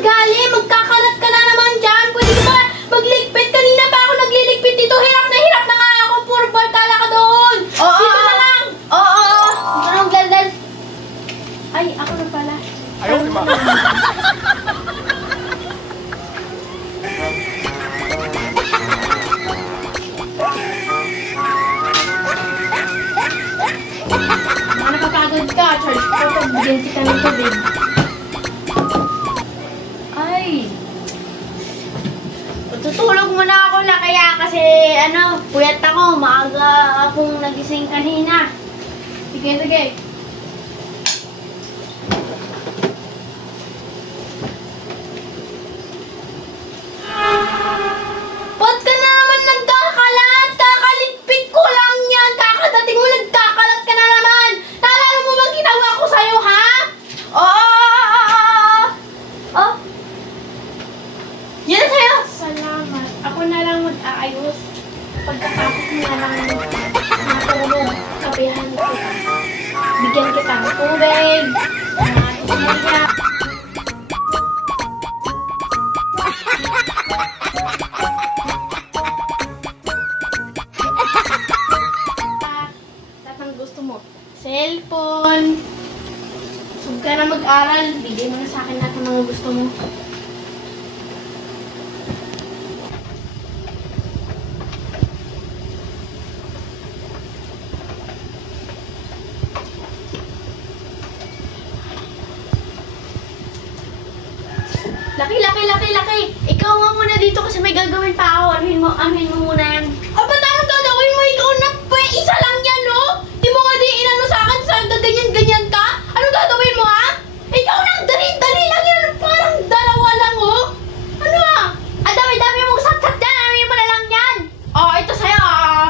galing? Magkakalat ka na naman dyan. Pwede ka ba magligpit? Kanina pa ako nagliligpit dito. Hirap na nga ako. Puro barkala ka doon. Oo. Dito na lang. Oo. Anong galdal? Ay, ako na pala. Ayaw, di ba? Mga napapagod ka. Charge ko. Pagbigyan kita ng tubig. Ay. Tutulog muna ako na kaya kasi puyat ako. Maaga akong nagising kanina. Sige, sige. Ba't ka na naman nagkakalat? Kakaligpit ko lang yan. Kakadating mo, nagkakalat ka na naman. Naalala mo ba ginawa ko sa'yo, ha? Oo. Oh? Yan sa'yo. Salamat. Ako na lang mag-aayos. Pagkatapos mo na lang matulog, kapihan ko. Bigyan kita ng tubig. Mga ang gusto mo? Cellphone. Huwag ka na mag-aral. Bigay mo na sa akin lahat ng mga gusto mo. Laki. Ikaw nga muna dito kasi may gagawin pa ako. Anuhin mo muna yan. Ah, ba't anong gagawin mo? Ikaw na isa lang yan, no? Di mo nga di inano sa akin sa ganyan-ganyan ka? Anong gagawin mo, ha? Ikaw lang, dali lang yan. Parang dalawa lang, oh. Ano, ah? Ang dami-dami mong satsat dyan. Anuhin mo na lang yan. Oh, ito sa'yo.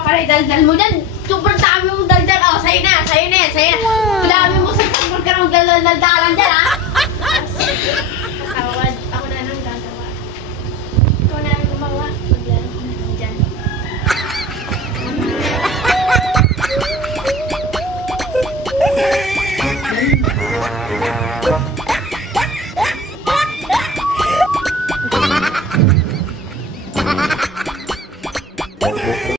Para daldal mo dyan. Sobrang dami mong daldal. Oh, sa'yo na. Ang dami mong satsat. Huwag ka na magdaldalan dyan, ha? Tawad. Ako na lang gagawa. Ikaw na lang gumawa. Maglaro ko na lang dyan.